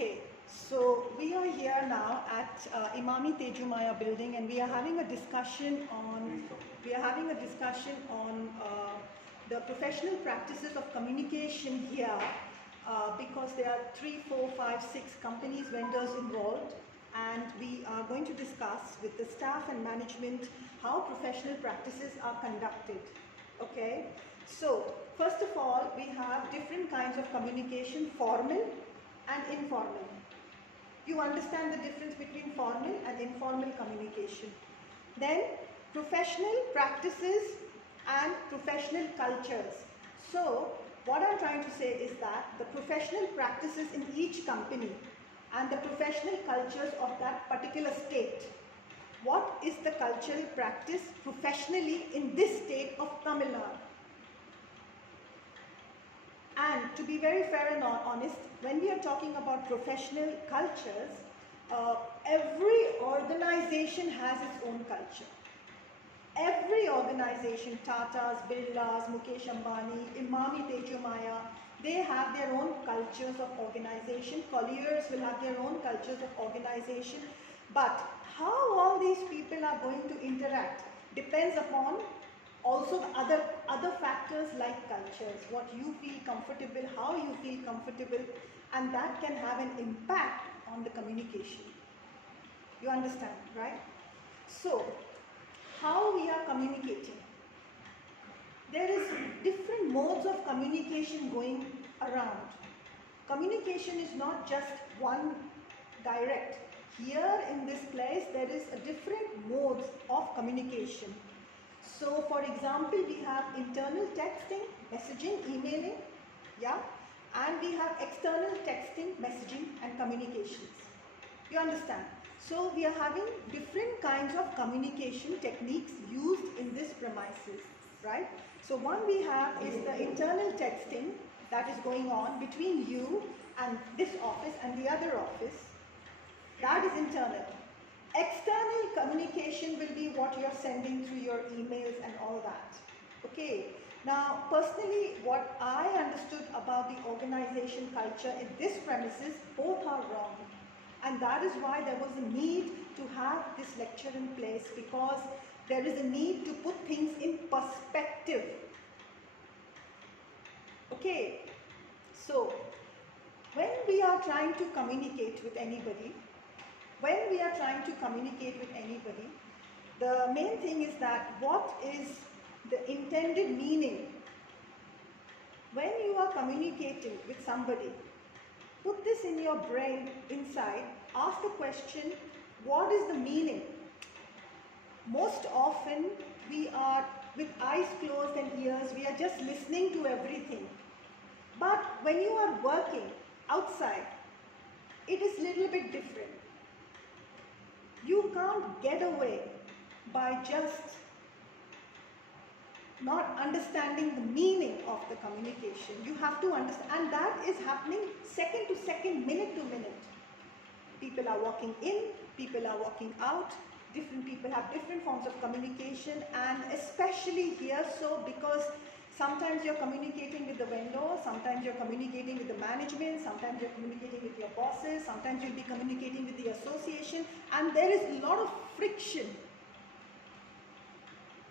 Okay, so we are here now at Imami Tejumaya building, and we are having a discussion on the professional practices of communication here, because there are 3, 4, 5, 6 companies, vendors involved, and we are going to discuss with the staff and management how professional practices are conducted. Okay, so first of all, we have different kinds of communication: formal and informal. You understand the difference between formal and informal communication. Then professional practices and professional cultures. So what I'm trying to say is that the professional practices in each company and the professional cultures of that particular state. What is the cultural practice professionally in this state of Tamil Nadu? And to be very fair and honest, when we are talking about professional cultures, every organization has its own culture. Every organization, Tata's, Birla's, Mukesh Ambani, Imami Tejumaya, they have their own cultures of organization. Colliers will have their own cultures of organization. But how all these people are going to interact depends upon also the other factors like cultures, what you feel comfortable, how you feel comfortable, and that can have an impact on the communication. You understand, right? So, how we are communicating. There is different modes of communication going around. Communication is not just one direct. Here in this place, there is a different modes of communication. So, for example, we have internal texting, messaging, emailing, yeah, and we have external texting, messaging, and communications. You understand? So, we are having different kinds of communication techniques used in this premises, right? So, one we have is the internal texting that is going on between you and this office and the other office. That is internal. External communication will be what you're sending through your emails and all that. Okay. Now, personally, what I understood about the organization culture in this premises, both are wrong. And that is why there was a need to have this lecture in place, because there is a need to put things in perspective. Okay. So, when we are trying to communicate with anybody, the main thing is that what is the intended meaning. When you are communicating with somebody, put this in your brain inside, ask the question, what is the meaning? Most often we are with eyes closed and ears, we are just listening to everything. But when you are working outside, it is a little bit different. You can't get away by just not understanding the meaning of the communication. You have to understand, and that is happening second to second, minute to minute. People are walking in, people are walking out, different people have different forms of communication, and especially here, so because sometimes you're communicating with the vendor, sometimes you're communicating with the management, sometimes you're communicating with your bosses, sometimes you'll be communicating with the association, and there is a lot of friction.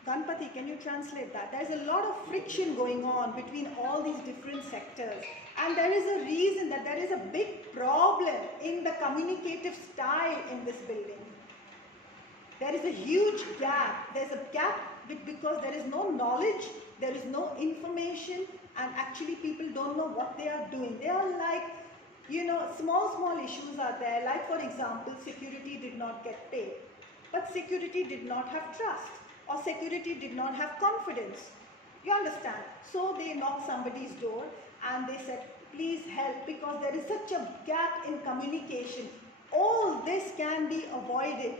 Ganpati, can you translate that? There is a lot of friction going on between all these different sectors, and there is a reason that there is a big problem in the communicative style in this building. There is a huge gap. There's a gap because there is no knowledge, there is no information, and actually people don't know what they are doing. They are like, small issues are there. Like, for example, security did not get paid. But security did not have trust, or security did not have confidence. You understand? So they knocked somebody's door and they said, please help, because there is such a gap in communication. All this can be avoided.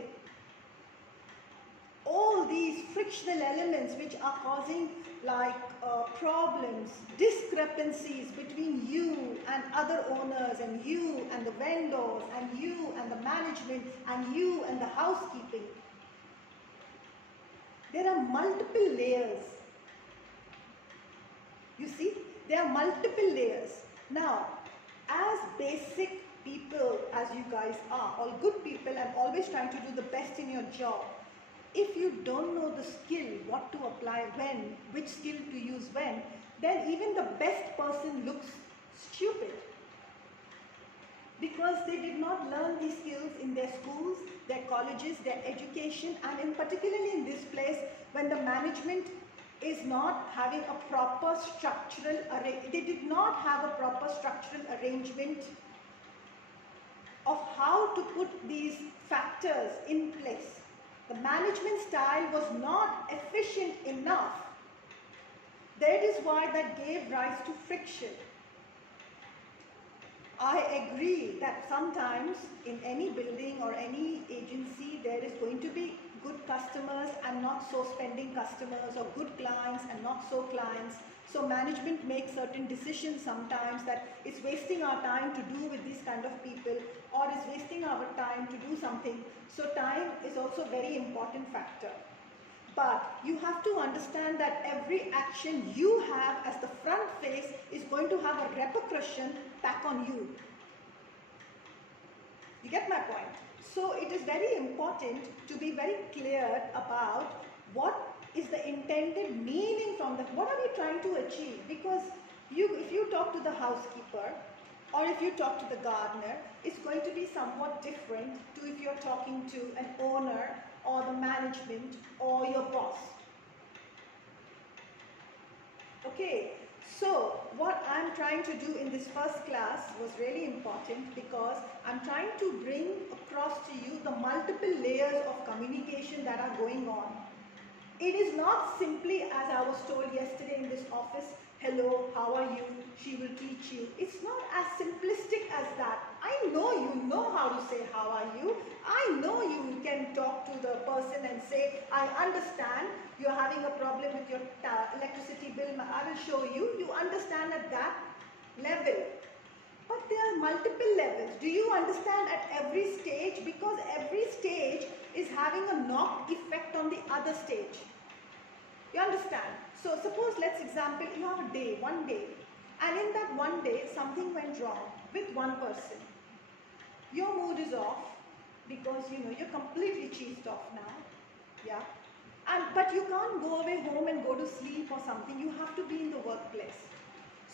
All these frictional elements which are causing problems, discrepancies between you and other owners, and you and the vendors, and you and the management, and you and the housekeeping. There are multiple layers. You see, there are multiple layers. Now, as basic people as you guys are, all good people and always trying to do the best in your job, if you don't know the skill, what to apply when, which skill to use when, then even the best person looks stupid. Because they did not learn these skills in their schools, their colleges, their education, and particularly in this place when the management is not having a proper structural arrangement. They did not have a proper structural arrangement of how to put these factors in place. The management style was not efficient enough. That is why that gave rise to friction. I agree that sometimes in any building or any agency there is going to be good customers and not so spending customers, or good clients and not so clients. So management makes certain decisions sometimes that it's wasting our time to do with these kind of people, or it's wasting our time to do something. So time is also a very important factor. But you have to understand that every action you have as the front face is going to have a repercussion back on you. You get my point? So it is very important to be very clear about what is the intended meaning from that. What are we trying to achieve? Because if you talk to the housekeeper or if you talk to the gardener, it's going to be somewhat different to if you're talking to an owner or the management or your boss. Okay, so what I'm trying to do in this first class was really important because I'm trying to bring across to you the multiple layers of communication that are going on. It is not simply, as I was told yesterday in this office, hello, how are you, she will teach you. It's not as simplistic as that. I know you know how to say how are you. I know you can talk to the person and say, I understand you're having a problem with your electricity bill. I will show you. You understand at that level. But there are multiple levels. Do you understand at every stage? Because every stage is having a knock effect on the other stage. You understand? So suppose, let's example, you have a day, one day, and in that one day something went wrong with one person. Your mood is off because you're completely cheesed off now. Yeah. But you can't go away home and go to sleep or something. You have to be in the workplace.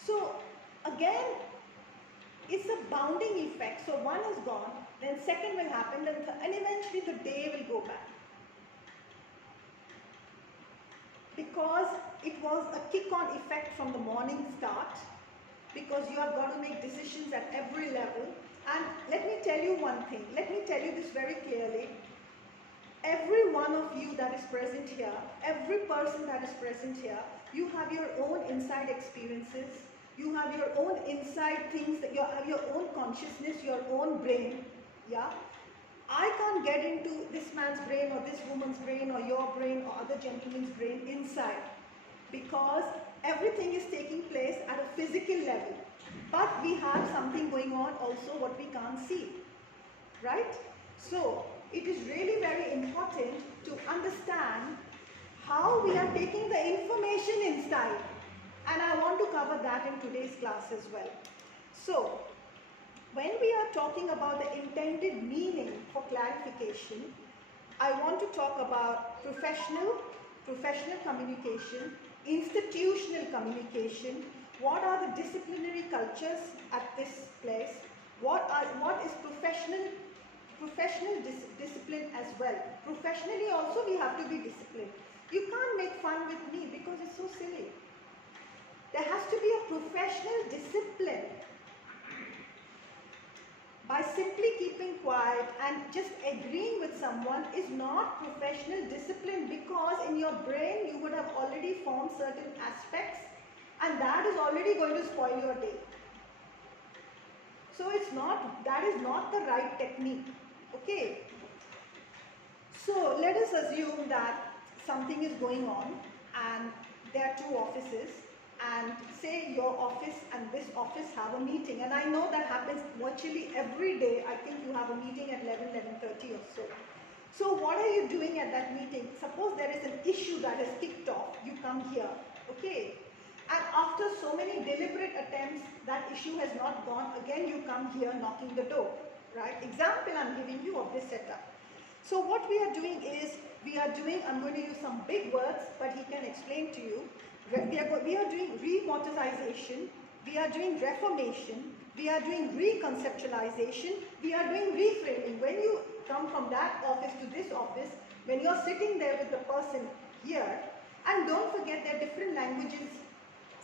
So again, it's a bounding effect. So one is gone, then second will happen, then and eventually the day will go back. Because it was a kick-on effect from the morning start, because you have got to make decisions at every level. And let me tell you one thing, let me tell you this very clearly. Every one of you that is present here, every person that is present here, you have your own inside experiences, you have your own inside things, that you have your own consciousness, your own brain, yeah? I can't get into this man's brain or this woman's brain or your brain or other gentleman's brain inside, because everything is taking place at a physical level. But we have something going on also what we can't see, right? So it is really very important to understand how we are taking the information inside. And I want to cover that in today's class as well. So when we are talking about the intended meaning for clarification, I want to talk about professional communication, institutional communication, what are the disciplinary cultures at this place, what is professional discipline as well. Professionally also we have to be disciplined. You can't make fun with me because it's so silly. There has to be a professional discipline. By simply keeping quiet and just agreeing with someone is not professional discipline, because in your brain you would have already formed certain aspects and that is already going to spoil your day. So that is not the right technique. Okay. So let us assume that something is going on and there are two offices, and say your office and this office have a meeting, and I know that happens virtually every day. I think you have a meeting at 11:30 or so. So what are you doing at that meeting? Suppose there is an issue that is kicked off, you come here, okay? And after so many deliberate attempts, that issue has not gone, again you come here knocking the door, right? Example I'm giving you of this setup. So what we are doing is, I'm going to use some big words, but he can explain to you. We are doing remortization, we are doing reformation, we are doing reconceptualization, we are doing reframing. When you come from that office to this office, when you're sitting there with the person here, and don't forget there are different languages.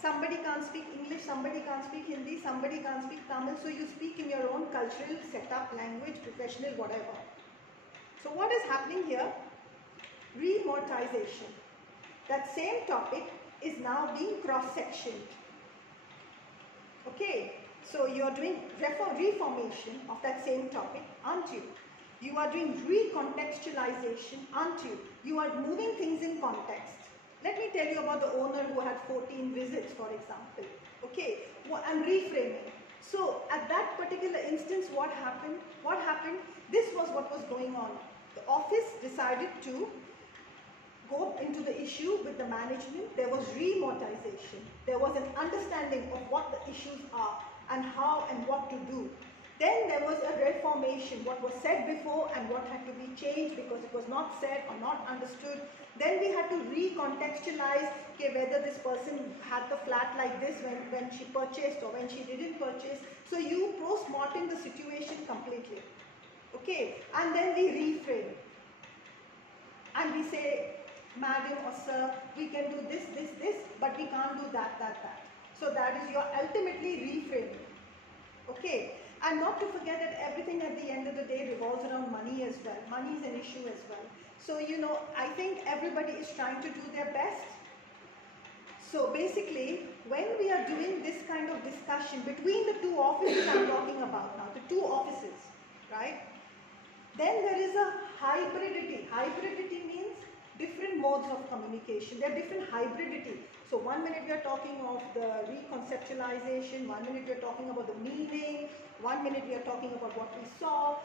Somebody can't speak English, somebody can't speak Hindi, somebody can't speak Tamil, so you speak in your own cultural setup, language, professional, whatever. So what is happening here? Remortization. That same topic is now being cross-sectioned. Okay, so you are doing reformation of that same topic, aren't you? You are doing recontextualization, aren't you? You are moving things in context. Let me tell you about the owner who had 14 visits, for example. Okay, I'm reframing. So at that particular instance, what happened? This was what was going on. The office decided to go into the issue with the management. There was remortization. There was an understanding of what the issues are and how and what to do. Then there was a reformation, what was said before and what had to be changed because it was not said or not understood. Then we had to recontextualize, okay, whether this person had the flat like this when she purchased or when she didn't purchase. So you post-mortem the situation completely. Okay, and then we reframe. And we say, madam or sir, we can do this, but we can't do that. So that is your ultimately reframing. Okay, and not to forget that everything at the end of the day revolves around money as well. Money is an issue as well. So, I think everybody is trying to do their best. So basically, when we are doing this kind of discussion between the two offices I'm talking about now, the two offices, right? Then there is a hybridity. Hybridity means different modes of communication. There are different hybridity. So 1 minute we are talking of the reconceptualization, 1 minute we are talking about the meaning, 1 minute we are talking about what we saw,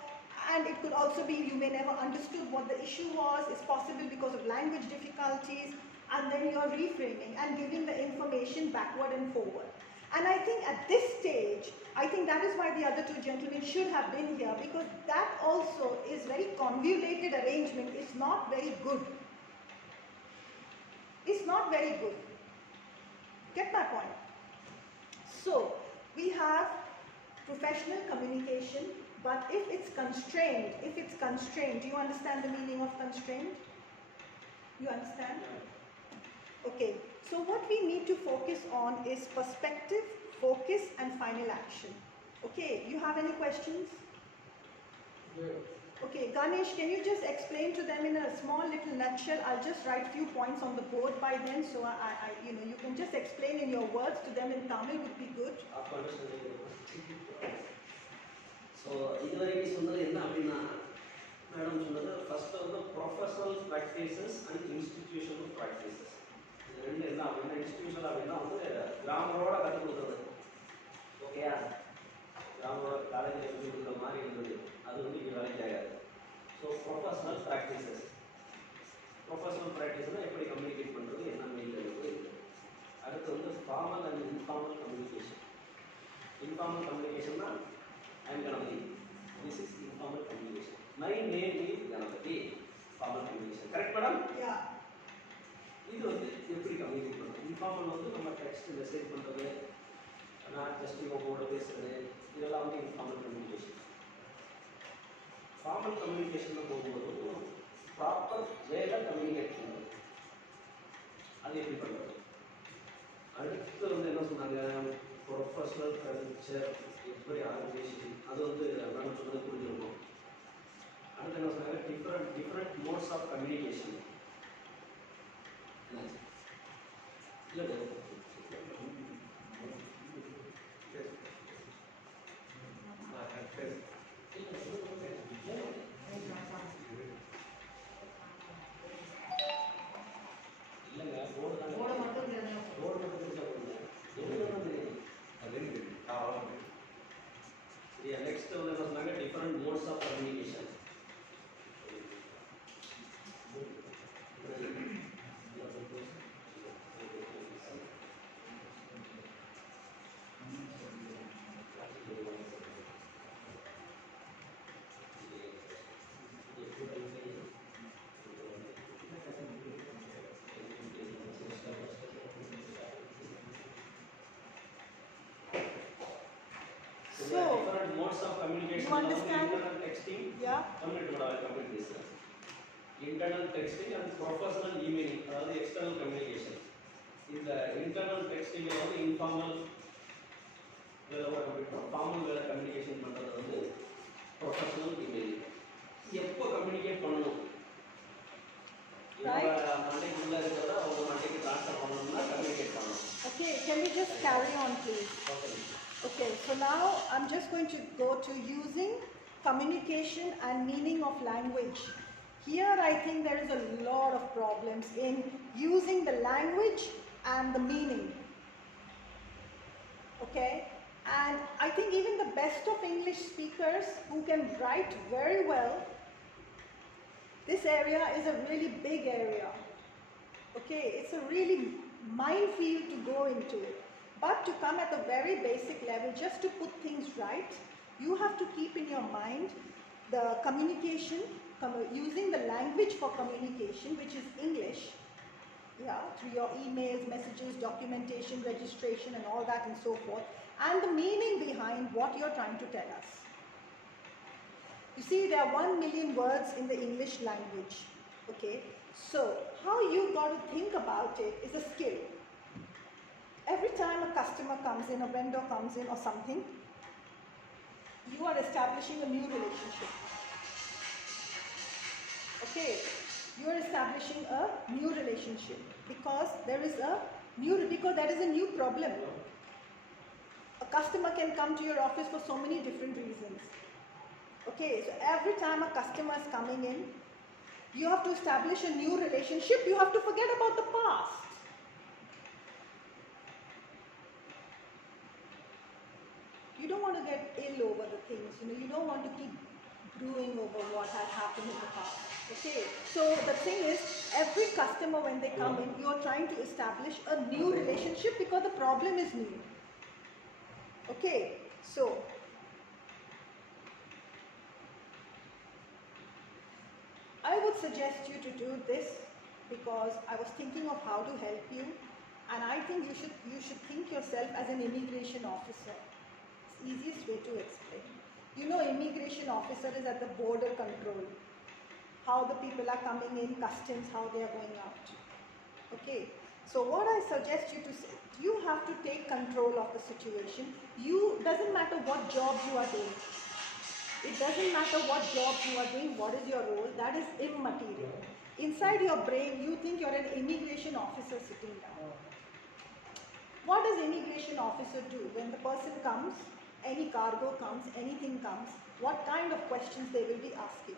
and it could also be you may never understood what the issue was. It's possible because of language difficulties, and then you are reframing and giving the information backward and forward. And I think at this stage, I think that is why the other two gentlemen should have been here, because that also is very convoluted arrangement. It's not very good. It's not very good. Get my point? So, we have professional communication, but if it's constrained, do you understand the meaning of constrained? You understand? Okay, so what we need to focus on is perspective, focus, and final action. Okay, you have any questions? Yeah. Okay, Ganesh, can you just explain to them in a small little nutshell? I'll just write few points on the board by then, so you can just explain in your words to them in Tamil would be good. So, இதுவரைக்கும் சொன்னது என்ன அப்படின்னா madam சொன்னது first வந்து professional practices and institutional practices. இது ரெண்டு என்ன அப்படின்னா இன்ஸ்டிடியூஷனல் அப்படின்னா வந்து கிராமரோட கற்றுக் கொடுக்குறது. ஓகேயா, கிராமரோட காலேஜில் சொல்லி கொடுக்குற மாதிரி இருந்தது, அது வந்து இங்கே வேலைக்கு ஆகாது. ஸோ ப்ரொஃபஷனல் ப்ராக்டிசஸ்னால் எப்படி கம்யூனிகேட் பண்ணுறது, என்ன மெயில் இருக்குது. அடுத்து வந்து formal and informal communication. Informal கம்யூனிகேஷன்னா I am Ganapati. This is informal communication. My name is Ganapati. Formal communication. Correct, madam? Yeah. இது வந்து எப்படி கம்யூனிகேட் பண்ணுறது? இன்ஃபார்மல் வந்து நம்ம டெக்ஸ்ட் மெசேஜ் பண்ணுறது, நான் ஜஸ்ட் உங்களோட பேசுகிறது, இதெல்லாம் வந்து இன்ஃபார்மல் கம்யூனிகேஷன். ஃபார்மல் கம்யூனிகேஷன் போகும்போது ப்ராப்பர் வேலை கம்யூனிகேட் பண்ணுறது, அது எப்படி பண்ணுறது? அடுத்து வந்து என்ன சொன்னாங்க, ப்ரொஃபஷனல் கல்ச்சர் எப்படி ஆர்கனைசேஷன், அது வந்து நான் சொன்னது புரிஞ்சிருக்கும். அடுத்து என்ன சொன்னாங்க, டிஃப்ரெண்ட் மோட்ஸ் ஆஃப் கம்யூனிகேஷன். இல்லை next one is different modes of communication. modes of communication. You understand? Internal texting. Yeah. Complete this. Internal texting and professional emailing, the external communication. In the internal texting, informal, formal communication பண்றது professional emailing. எப்போ communicate பண்ணணும்? Right. மண்டைக்குள்ள இருக்கிறத அவங்க மண்டைக்கு transfer பண்ணணும்னா communicate பண்ணணும். Okay, can we just carry on, please? Okay, so now I'm just going to go to using communication and meaning of language. Here I think there is a lot of problems in using the language and the meaning. Okay, and I think even the best of English speakers who can write very well, this area is a really big area. Okay, it's a really minefield to go into it. But to come at a very basic level, just to put things right, you have to keep in your mind the communication, using the language for communication, which is English, yeah, through your emails, messages, documentation, registration, and all that and so forth, and the meaning behind what you're trying to tell us. You see, there are 1 million words in the English language, okay? So, how you got to think about it is a skill. Every time a customer comes in, a vendor comes in or something, you are establishing a new relationship. Okay, you are establishing a new relationship because there is a new problem. A customer can come to your office for so many different reasons. Okay, so every time a customer is coming in, you have to establish a new relationship. You have to forget about the past. You don't want to get ill over the things, you don't want to keep brewing over what has happened in the past. Okay, so the thing is, every customer when they come in, you are trying to establish a new relationship because the problem is new. Okay, so I would suggest you to do this because I was thinking of how to help you, and I think you should think yourself as an immigration officer. It's the easiest way to explain. Immigration officer is at the border control. How the people are coming in, customs, how they are going out. Okay, so what I suggest you to say, you have to take control of the situation. Doesn't matter what job you are doing. It doesn't matter what job you are doing, what is your role, that is immaterial. Inside your brain, you think you're an immigration officer sitting down. What does immigration officer do? When the person comes, any cargo comes, anything comes, what kind of questions they will be asking?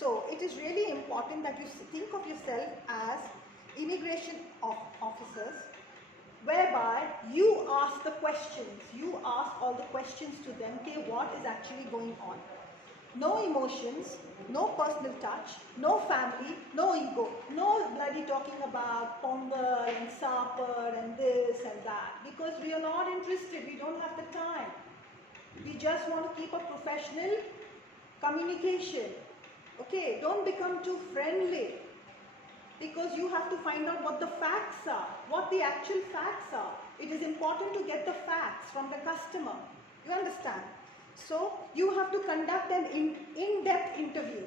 So it is really important that you think of yourself as immigration officers, whereby you ask the questions. You ask all the questions to them, okay, what is actually going on? No emotions, no personal touch, no family, no ego, no bloody talking about Pongal and Sapar and this and that, because we are not interested, we don't have the time. We just want to keep a professional communication. Okay, don't become too friendly, because you have to find out what the facts are, what the actual facts are. It is important to get the facts from the customer. You understand? So you have to conduct an in-depth interview.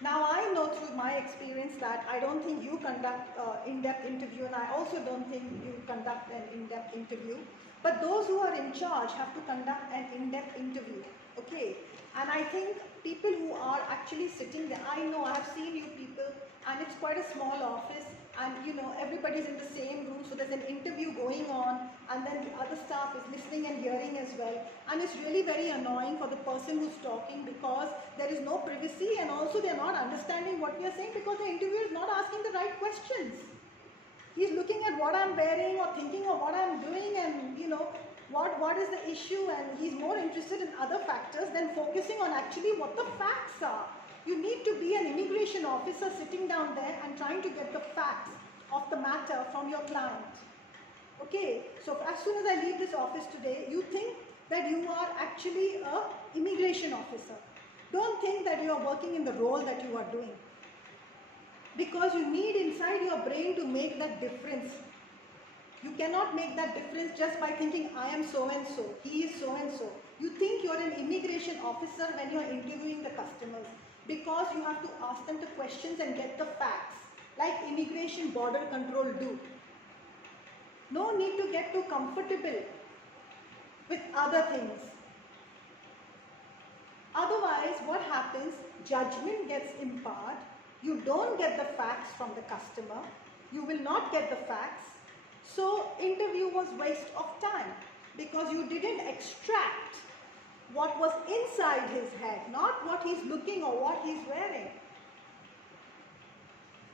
Now I know through my experience that I don't think you conduct in-depth interview, and I also don't think you conduct an in-depth interview. But those who are in charge have to conduct an in-depth interview. Okay? And I think people who are actually sitting there, I know, I have seen you people, and it's quite a small office, and everybody's in the same room, so there's an interview going on, and then the other staff is listening and hearing as well, and it's really very annoying for the person who's talking, because there is no privacy, and also they're not understanding what we are saying, because the interviewer is not asking the right questions. He's looking at what I'm wearing or thinking of what I'm doing, and what is the issue, and he's more interested in other factors than focusing on actually what the facts are. You need to be an immigration officer sitting down there and trying to get the facts of the matter from your client. Okay, so as soon as I leave this office today, you think that you are actually an immigration officer. Don't think that you are working in the role that you are doing. Because you need inside your brain to make that difference. You cannot make that difference just by thinking, I am so and so, he is so and immigration officer when you're interviewing the customers, because you have to ask them the questions and get the facts, like immigration border control do. No need to get too comfortable with other things. Otherwise, what happens? Judgment gets imparted. You don't get the facts from the customer. You will not get the facts. So, interview was waste of time because you didn't extract what was inside his head, not what he's looking or what he's wearing.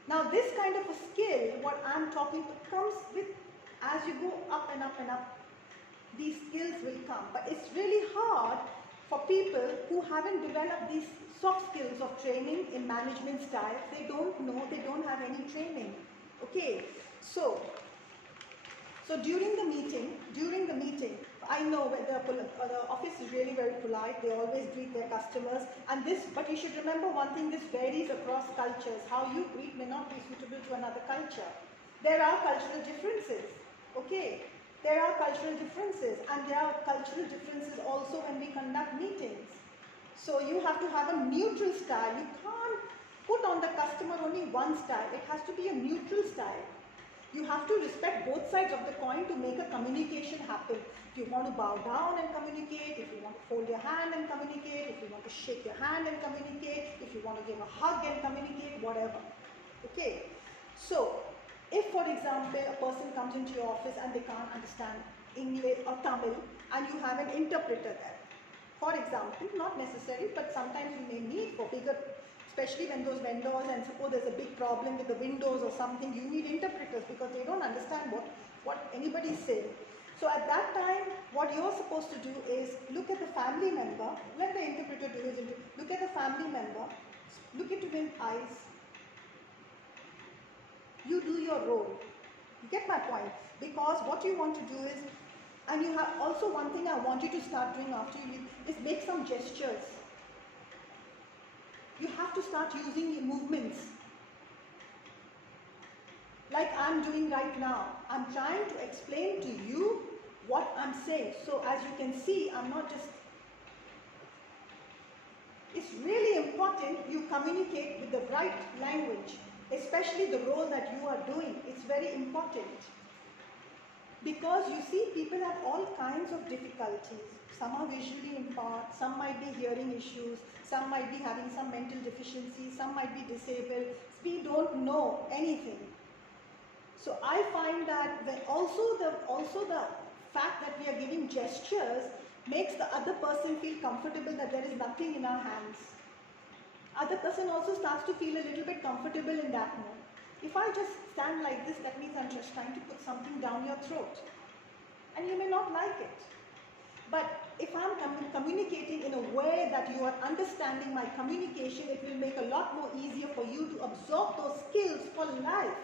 Now, this kind of a skill, what I'm talking to, comes with, as you go up and up and up, these skills will come. But it's really hard for people who haven't developed these soft skills of training in management styles. They don't know, they don't have any training. Okay, so during the meeting, I know when the office is really very polite. They always greet their customers. And this, but you should remember one thing, this varies across cultures. How you greet may not be suitable to another culture. There are cultural differences. Okay, there are cultural differences, and there are cultural differences also when we conduct meetings. So you have to have a neutral style. You can't put on the customer only one style. It has to be a neutral style. You have to respect both sides of the coin to make a communication happen. If you want to bow down and communicate, if you want to fold your hand and communicate, if you want to shake your hand and communicate, if you want to give a hug and communicate, whatever. Okay. So, if for example a person comes into your office and they can't understand English or Tamil and you have an interpreter there, for example, not necessary, but sometimes you may need for bigger, especially when those vendors, and suppose there's a big problem with the windows or something, you need interpreters because they don't understand what anybody's saying. So at that time, what you're supposed to do is look at the family member, let the interpreter do his interview, look at the family member, look into his eyes, you do your role. You get my point? Because what you want to do is, and you have also one thing I want you to start doing after you leave, is make some gestures. You have to start using your movements. Like I'm doing right now. I'm trying to explain to you what I'm saying. So as you can see, I'm not just... It's really important you communicate with the right language, especially the role that you are doing. It's very important. Because you see, people have all kinds of difficulties. Some are visually impaired, some might be hearing issues, some might be having some mental deficiency, some might be disabled. We don't know anything. So I find that also the fact that we are giving gestures makes the other person feel comfortable that there is nothing in our hands. Other person also starts to feel a little bit comfortable in that mode. If I just stand like this, that means I'm just trying to put something down your throat. And you may not like it. But if I'm communicating in a way that you are understanding my communication, it will make a lot more easier for you to absorb those skills for life.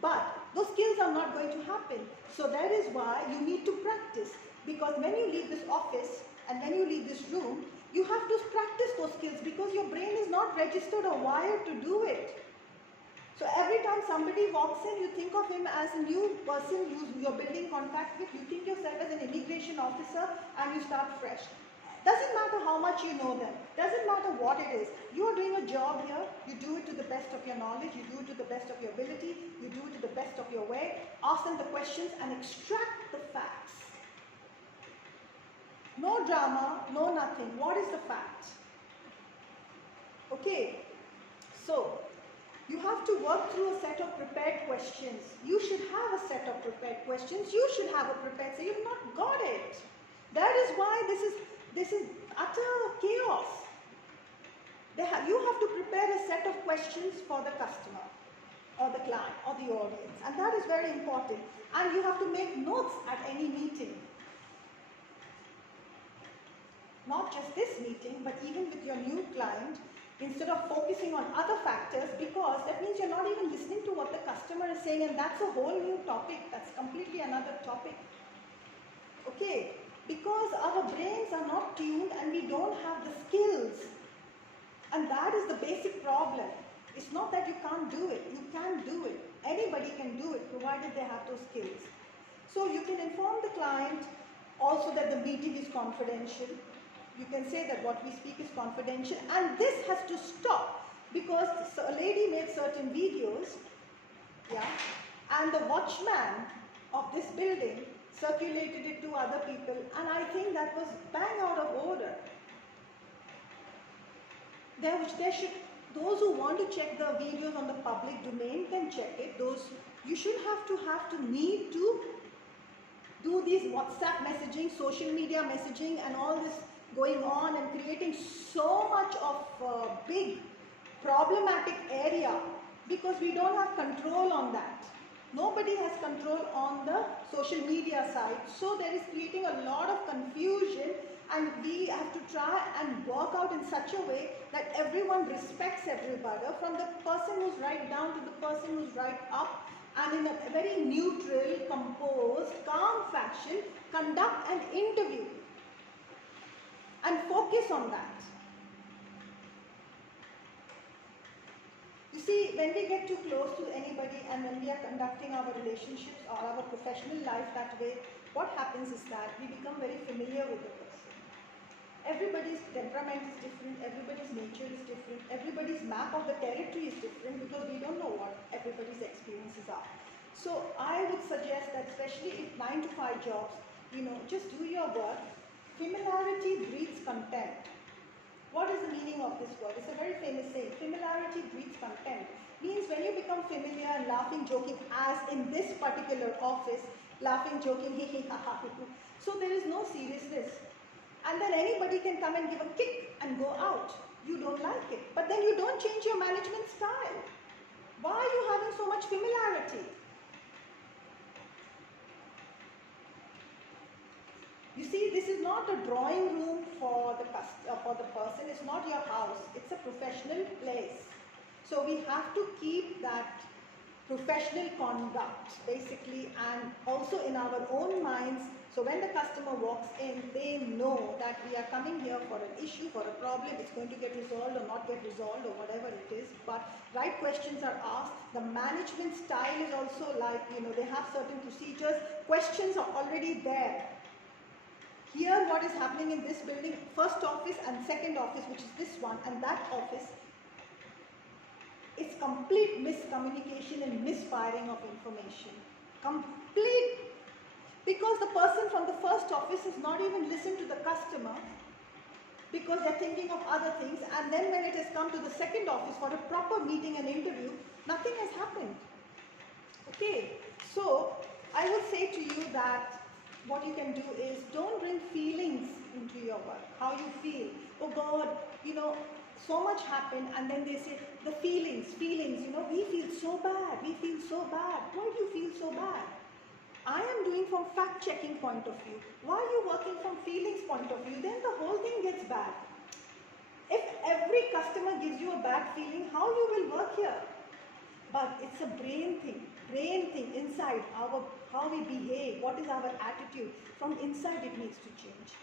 But those skills are not going to happen. So that is why you need to practice. Because when you leave this office and when you leave this room, you have to practice those skills because your brain is not registered or wired to do it. So every time somebody walks in, you think of him as a new person you're building contact with. You think yourself as an immigration officer and you start fresh. Doesn't matter how much you know them. Doesn't matter what it is. You are doing a job here. You do it to the best of your knowledge. You do it to the best of your ability. You do it to the best of your way. Ask them the questions and extract the facts. No drama, no nothing. What is the fact? Okay. So, you have to work through a set of prepared questions. You should have a set of prepared questions. You should have a prepared, say you've not got it. That is why this is utter chaos. You have to prepare a set of questions for the customer or the client or the audience. And that is very important. And you have to make notes at any meeting. Not just this meeting, but even with your new client, instead of focusing on other factors, because that means you're not even listening to what the customer is saying, and that's a whole new topic. That's completely another topic. Okay, because our brains are not tuned and we don't have the skills. And that is the basic problem. It's not that you can't do it. You can do it. Anybody can do it, provided they have those skills. So you can inform the client also that the meeting is confidential. You can say that what we speak is confidential, and this has to stop because a lady made certain videos, yeah, and the watchman of this building circulated it to other people, and I think that was bang out of order. There should, those who want to check the videos on the public domain can check it. Those, you should have to need to do these WhatsApp messaging, social media messaging, and all this going on and creating so much of big problematic area because we don't have control on that. Nobody has control on the social media side, so there is creating a lot of confusion, and we have to try and work out in such a way that everyone respects everybody, from the person who's right down to the person who's right up, and in a very neutral, composed, calm fashion, conduct an interview and focus on that. You see, when we get too close to anybody and when we are conducting our relationships or our professional life that way, what happens is that we become very familiar with the person. Everybody's temperament is different, everybody's nature is different, everybody's map of the territory is different because we don't know what everybody's experiences are. So I would suggest that especially if 9 to 5 jobs, just do your work. Familiarity breeds contempt. What is the meaning of this word? It's a very famous saying. Familiarity breeds contempt. Means when you become familiar and laughing, joking, as in this particular office, laughing, joking, hee hee ha ha hoo hoo. So there is no seriousness. And then anybody can come and give a kick and go out. You don't like it. But then you don't change your management style. Why are you having so much familiarity? You see, this is not a drawing room for the person. It's not your house. It's a professional place. So we have to keep that professional conduct, basically, and also in our own minds. So when the customer walks in, they know that we are coming here for an issue, for a problem. It's going to get resolved or not get resolved or whatever it is. But right questions are asked. The management style is also like, they have certain procedures. Questions are already there. Here what is happening in this building, first office and second office, which is this one, and that office, it's complete miscommunication and misfiring of information. Complete. Because the person from the first office has not even listened to the customer because they're thinking of other things, and then when it has come to the second office for a proper meeting and interview, nothing has happened. Okay, so I would say to you that what you can do is don't bring feelings into your work, how you feel. Oh God, so much happened, and then they say, the feelings, we feel so bad, Why do you feel so bad? I am doing from fact-checking point of view. Why are you working from feelings point of view? Then the whole thing gets bad. If every customer gives you a bad feeling, how you will work here? But it's a brain thing inside, how we behave, what is our attitude. From inside it needs to change.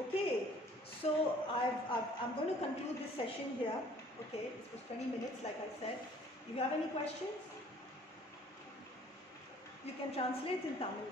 Okay, so I'm going to conclude this session here. Okay, this was 20 minutes like I said. If you have any questions, you can translate in Tamil.